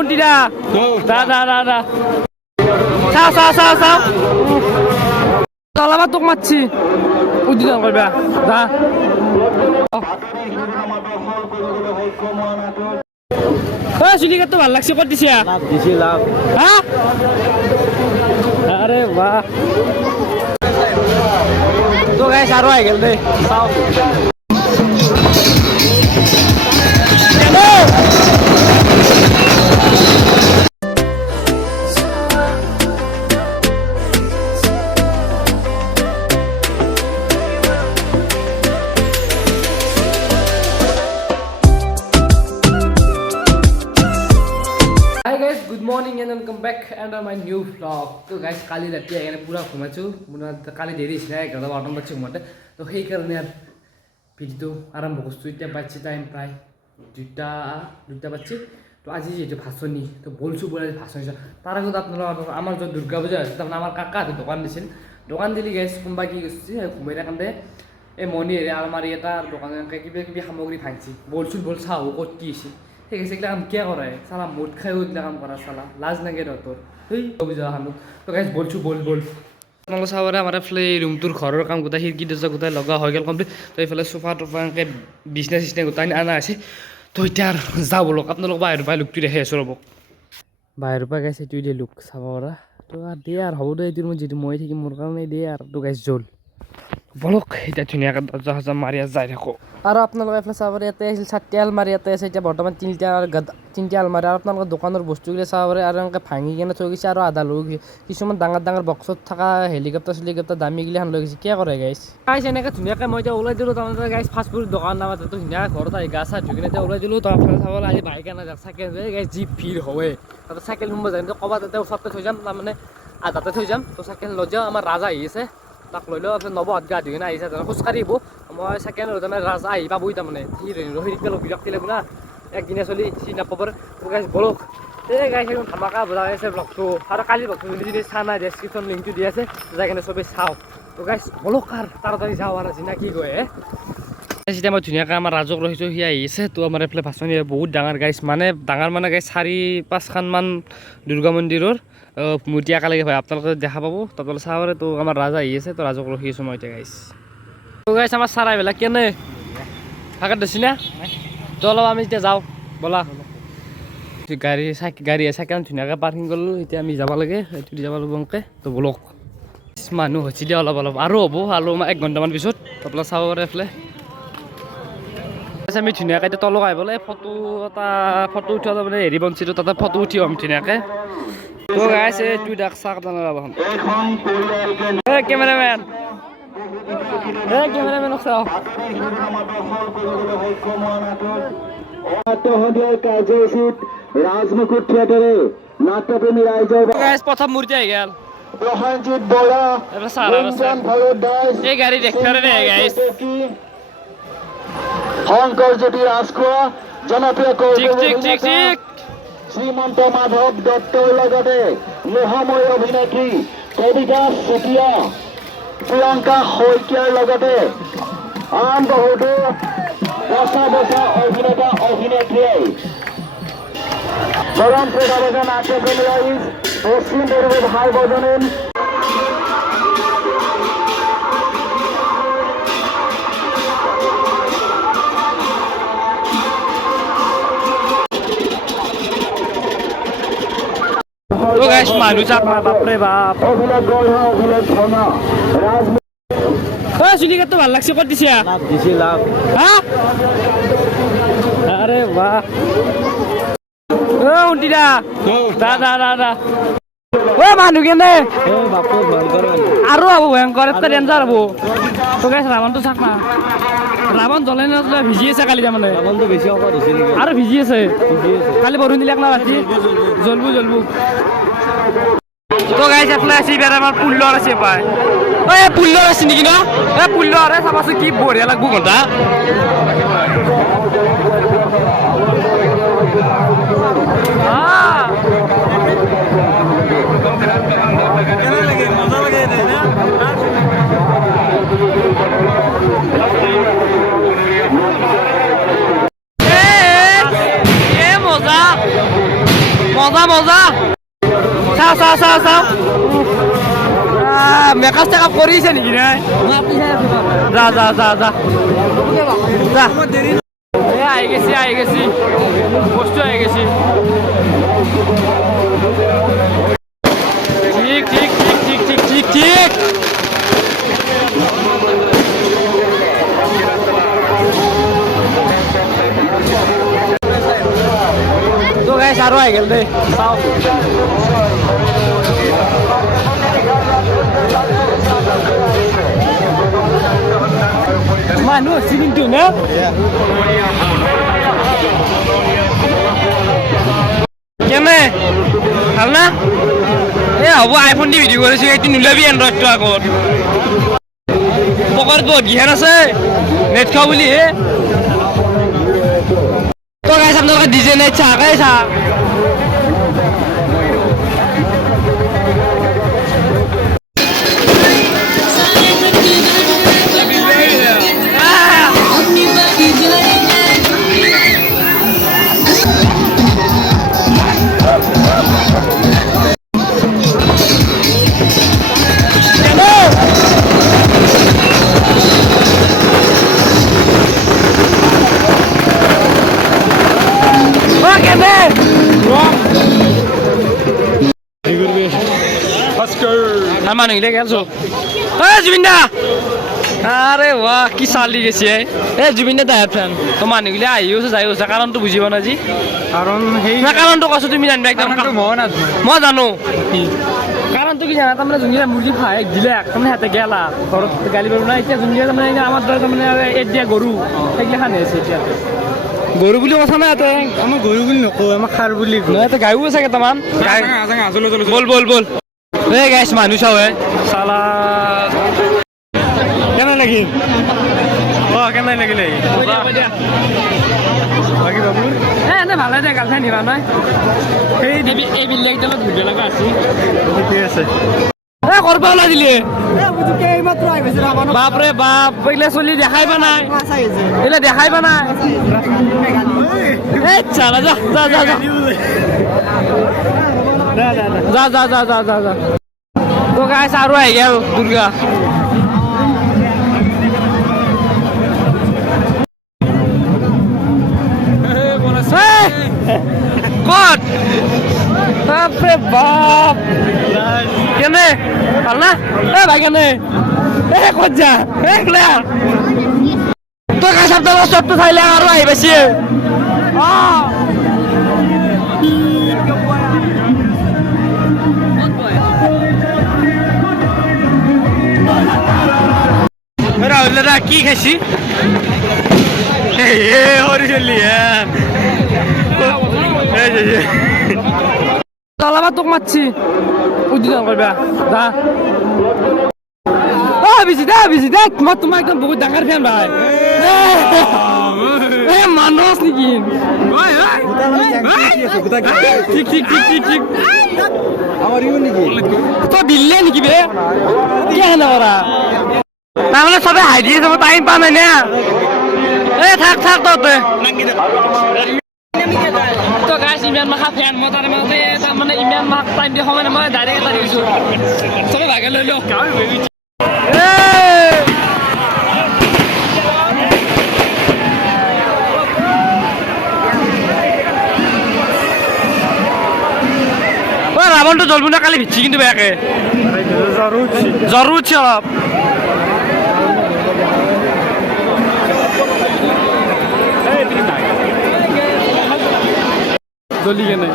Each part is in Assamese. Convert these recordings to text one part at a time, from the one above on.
উন্টি দা দা চাও তলাবা তোক মাতছি উদ্বোধন করবা যা চুলিকাটো ভাল লাগছে কত দিছা লাভ হা আরে বাহ তো গাইস আরো আই গেল দে চাও good morning end welcome back and my new vlog तो गाइस काली राति आएर पुरा घुमाइछु काली धेरै छिरा 11-12 बज्छ घुमाउँदा তো সেই কাৰণে ভিডিওটো আৰম্ভ কৰিছোঁ এতিয়া বাজছে টাইম প্ৰায় 2টা বাজছে তো আজি যেটো ভাষণী তো বলছো বলে ভাষণ তাৰ আগত আপোনালোকৰ আমাৰ যে দুৰ্গা পূজা আছে তাৰমানে আমাৰ কাকা দোকান দিছিল দোকান দিলি গাইস কোনবা কি কৰিছে ঘুমাই থাকোঁতে এই মণি আলমাৰি এটা দোকান কিবা সামগ্ৰী ভাঙছি বল চাও ক'ত কি আছে ঠিক আছে এগুলা কাম কিয়া করায় সালা মুড খাই ওইগুলা কাম করা সালা লাজ নাগে তোর এই বুঝা হানো তো গাইস বলছু বল তোমালোক চাবৰে আমাৰ এফালে ৰুমটোৰ ঘৰৰ কাম গোটাই খিৰিকী দৰ্জা গোটাই লগা হৈ গ'ল কমপ্লিট তো এইফালে সোফা টোফা এনেকৈ বিছনা চিছনা গোটাই অনা আছে তো এতিয়া আৰু যাওঁ বলক আপোনালোক বাহিৰৰ পৰা লুকটো দেখি আছোঁ ৰ'ব বাহিৰৰ পৰা গাইছে এইটো দিয়ে লুক চাব পৰা তো আৰু দিয়ে আৰু হ'ব দে এইটোৰ মই যিটো মই থাকিম মোৰ কাৰণে দিয়ে আৰু তো গাইছ জল বলক এতিয়া ধুনীয়াকৈ দৰ্জা সজা মাৰি যাই থাকোঁ আৰু আপোনালোকে এইফালে চাব পাৰে ইয়াতে আছিল 7টা আলমাৰি ইয়াতে আছে এতিয়া বৰ্তমান 3টা আলমাৰি আৰু আপোনালোকৰ দোকানৰ বস্তুবিলাক চাব পাৰে আৰু এনেকৈ ভাঙি কিনে থৈ গৈছে আৰু আধা লৈ গৈছে কিছুমান ডাঙৰ বক্সত থকা হেলিকপ্টাৰ দামীগিলাখন লৈ গৈছে কিয় কৰে গাইছ এনেকৈ ধুনীয়াকৈ মই এতিয়া ওলাই দিলোঁ তাৰমানে গাইছ ফাষ্টফুড দোকান নামত ধুনীয়াকৈ ঘৰত আহি গা চা ধুই কিনে এতিয়া ওলাই দিলোঁ তো আপোনালোকে চাবলৈ আজি বাইক আনা যাওক চাইকেল গাইছ যি ভিৰ হয় তাতে চাইকেল সোমাব যায় ক'ৰবাত তাতে ওচৰতে থৈ যাম তাৰমানে আধাতে থৈ যাম তো চাইকেল লৈ যাওঁ আমাৰ ৰাজা আহি আছে তাক লৈ লওঁ আপোনাৰ নৱহাত গা ধুই কিনে আহিছে খোজকাঢ়িব মই চাইকেল তাৰমানে ৰাজা আহি পাবই তাৰমানে সি ৰহিত বিৰক্তি লাগিব না একদিনে চলি চিনি নাপাব গাইছ বলক এই গাইছ একদম ধামাকা বজাই আছে ব্লগটো আৰু কালি ব্লগটো যদি চা নাই ডেছক্ৰিপশ্যন লিংকটো দি আছে যাই কিনে চবেই চাওঁ তো গাইছ বলক আৰু তাড়াতাড়ি যাওঁ আৰু চিনা কি কয় এতিয়া মই ধুনীয়াকৈ আমাৰ ৰাজক ৰহিছোঁ সি আহিছে তো আমাৰ এইফালে ভাচনি বহুত ডাঙৰ গাইছ মানে গাইছ 4-5খানমান দুৰ্গা মন্দিৰৰ মূৰ্তি একেলগে হয় আপোনালোকে দেখা পাব তাতে চাব পাৰে তো আমাৰ ৰাজা আহি আছে তো ৰাজক ৰখি আছোঁ মই এতিয়া গাইছ তো গাইছ আমাৰ চাৰাইবিলাক কেনে ভাগত দিছি না তো অলপ আমি এতিয়া যাওঁ ব'লা গাড়ী চাইকেল ধুনীয়াকৈ পাৰ্কিং কৰিলোঁ এতিয়া আমি যাব লাগে এইটো যাব লাগিব এনেকৈ তো বলক মানুহ হৈছে দিয়া অলপ আৰু হ'ব আৰু 1 ঘণ্টামান পিছত আপোনালোকে চাব পাৰে এইফালে আমি ধুনীয়াকৈ এতিয়া তলক আহিব লাগে ফটো উঠোৱা তাৰমানে হেৰি বনছিলোঁ তাতে ফটো উঠি হ'ম ধুনীয়াকৈ তো গাইছ এইটো ডাক চাক জানাবাখন কেমেৰামেন চাওঁ ৰাজমুকুট থিয়েটাৰে নাট্যপ্ৰেমী ৰাইজৰ প্ৰথম মূৰ্তি আহি গ'ল প্ৰসেনজিৎ বৰা এই গাড়ী দেখতে গাইছ শংকৰ জ্যোতি ৰাজখোৱা জনপ্ৰিয় ঠিক শ্ৰীমন্ত মাধৱ দত্তৰ লগতে মোহাময় অভিনেত্ৰী কবিতা চুতীয়া প্ৰিয়ংকা শইকীয়াৰ লগতে আন বহুতো বচা অভিনেতা অভিনেত্ৰীয়ে চৰম প্ৰভাৱিত নাট্যপ্ৰেমী ৰাইজ পশ্চিম বড়ো ভাই বজনেন তো গাইছ মানুহ চাক বাপৰে বাপ চুলিকাটো ভাল লাগছে ক'ত দিছা লাভ হা আৰে বাহ উন্টি দা মানুহ কেনে আৰু হ'ব ভয়ংকৰ এটা ডেঞ্জাৰ হ'ব তো গাইছ ৰাৱণটো চাক না ৰাৱণ জ্বলাই নজ্বলে ভিজি আছে কালি তাৰমানে ৰাৱণটো বেছি অকল হৈছে নেকি আৰু ভিজি আছে কালি বৰষুণ দিলাক না ৰাতি জ্বলবো তো গাইছ এফালে আছে এবাৰ আমাৰ পুল্লৰ আছে পায় পুল্লৰ আছে নেকি ন পুল্লৰে চাবাচোন কি বঢ়িয়া লাগব ঘণ্টা মজা মজা মজা চাও চাও চাও চাও মেকআপ চেকআপ কৰিছে নেকি নাই যা যা যা যা যা আহি গেছি বস্তু আহি গেছি ঠিক ঠিক ঠিক ঠিক ঠিক ঠিক ঠিক তো গাইস আরো আই গেল দে চাও মানুহ চিনিটো না কেনে ভাল না এ হ'ব আইফোন দি ভিডিঅ' কৰিছো এইটো নোলাবি এণ্ড্ৰইডটো আগত পকেট বহুত জ্ঞান আছে নেট খাওঁ বুলি হে তো গাইছ আপোনালোকে ডিজে নাইট চাহ খাই চাহ মানুহ গিলে গেলছো জুবিন দা আরে বাহ কি চালি গেছি এ জুবিন দা দায়াৰ ফেন তো মানুহ গিলে আহিও যাই আছে কাৰণটো বুজিব না জি কাৰণ সেই কাৰণটো কৈছো তুমি জানিবা একদম মই জানো কাৰণটো কি জানা তাৰমানে যোনগিলা মুৰ্গী খাই দিলে তাৰমানে সিহঁতে গেলা ঘৰত গালি পাব না এতিয়া যোনগিলা তাৰমানে আমাৰ দৰে তাৰমানে এতিয়া গৰু সেইগিলাখান আছে এতিয়া গৰু বুলি কথা নাই ইয়াতে আমাৰ গৰু বুলি নকওঁ আমাৰ খাৰ বুলি কওঁ ইয়াতে গায়ো আছে কেইটামান বল বল বল এই গাইছ মানুহ চাও হে চালা কেনে লাগিল কেনে লাগিলে বাকী বাবু এনে ভালে দে গাৰ্লফ্ৰেণ্ড নিবা নাই এই বিল্ডিংডালত ঘূৰিব লগা আছে ঠিকে আছে কৰবা ওলাই দিলে বাপৰে বাপ এইগিলা চলি দেখাই পা নাই এইগিলা দেখাই পা নাই চালা যা যা যা যা যা যা যা যা যা তো গাইছ আৰু আহি গেল দুৰ্গা ক'ত বাপৰে বাপ কেনে ভাল না এ ভাই কেনে এ ক'ত যা একলা তই গাইছ আপোনাৰ চবটো চাইলে আৰু আহি পাইছে রাহুল দাদা কি খাইছি চালাবা তোক মাতছি উদ্বোধন করবা যা বিজি দে মই তোমার একদম বহুত ডাঙৰ ফেন ভাই মানুষ নেকি ঠিক ঠিক ঠিক ঠিক ঠিক আমাৰ ইউ নেকি তই দিল্লে নেকি বে কি হেন ওৰা তাৰমানে চবে হাই দিয়ে যাব টাইম পা নাই না এই থাক থাক ততে তো গাইছ ইমান মাখা ফেন মই তাৰমানে ইমান মাখ টাইম দিয়ে সময় মই ডাইৰেক্ট এটা দিছোঁ চবে ভাগে লৈ লওঁ ৰাবণটো জ্বলব না কালি ভিজছি কিন্তু বেয়াকে জ্বৰ উঠছে অলপ জ্বলি কেনে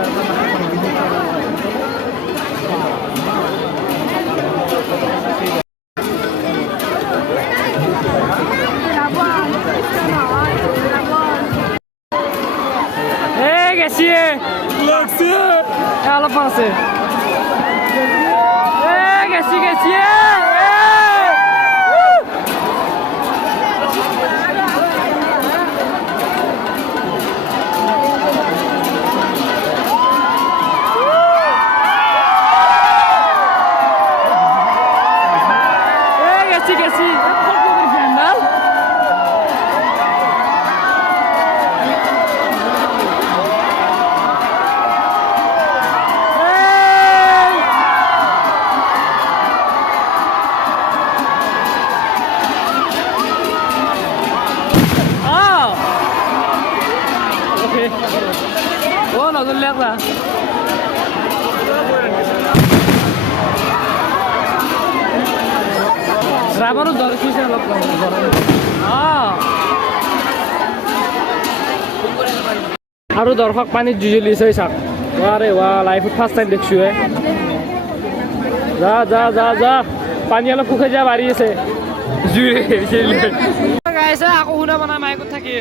গেছি অলপ আছে গেছি গেছি গেছি Oh, nonton lihat lah. Rabar udah harus bisa loh. আৰু দৰ্শক পানীত জুজুলি চাই চাওক ৱাৰে ৱা লাইফত ফাৰ্ষ্ট টাইম দেখিছোঁ যা যা যা যা পানী অলপ শুকাই যা বাঢ়ি আছে গাইছে আকৌ শুনা বনা মাইকত থাকি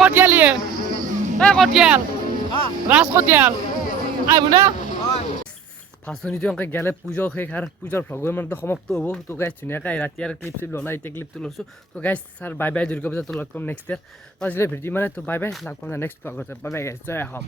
কটিয়ালিয়ে কটিয়াল ৰাজ কটিয়াল আহিব না ভাচনিটো এনেকৈ গেলে পূজাও শেষ আৰু পূজাৰ ভ্লগৰ মানে সমাপ্ত হ'ব তো গাইছ ধুনীয়াকৈ ৰাতি আৰু ক্লিপ চিপ ল'লা এতিয়া ক্লিপটো লৈছোঁ তো গাইছ ছাৰ বাই বাই দুৰ্গা পূজাটো লগ পাম নেক্সট ইয়াৰ তো আজিলৈ ভিডিঅ' মানে তো বাই বাই লগ পাম নেক্সট ভ্লগত বাই বাই গাইছ জয় অসম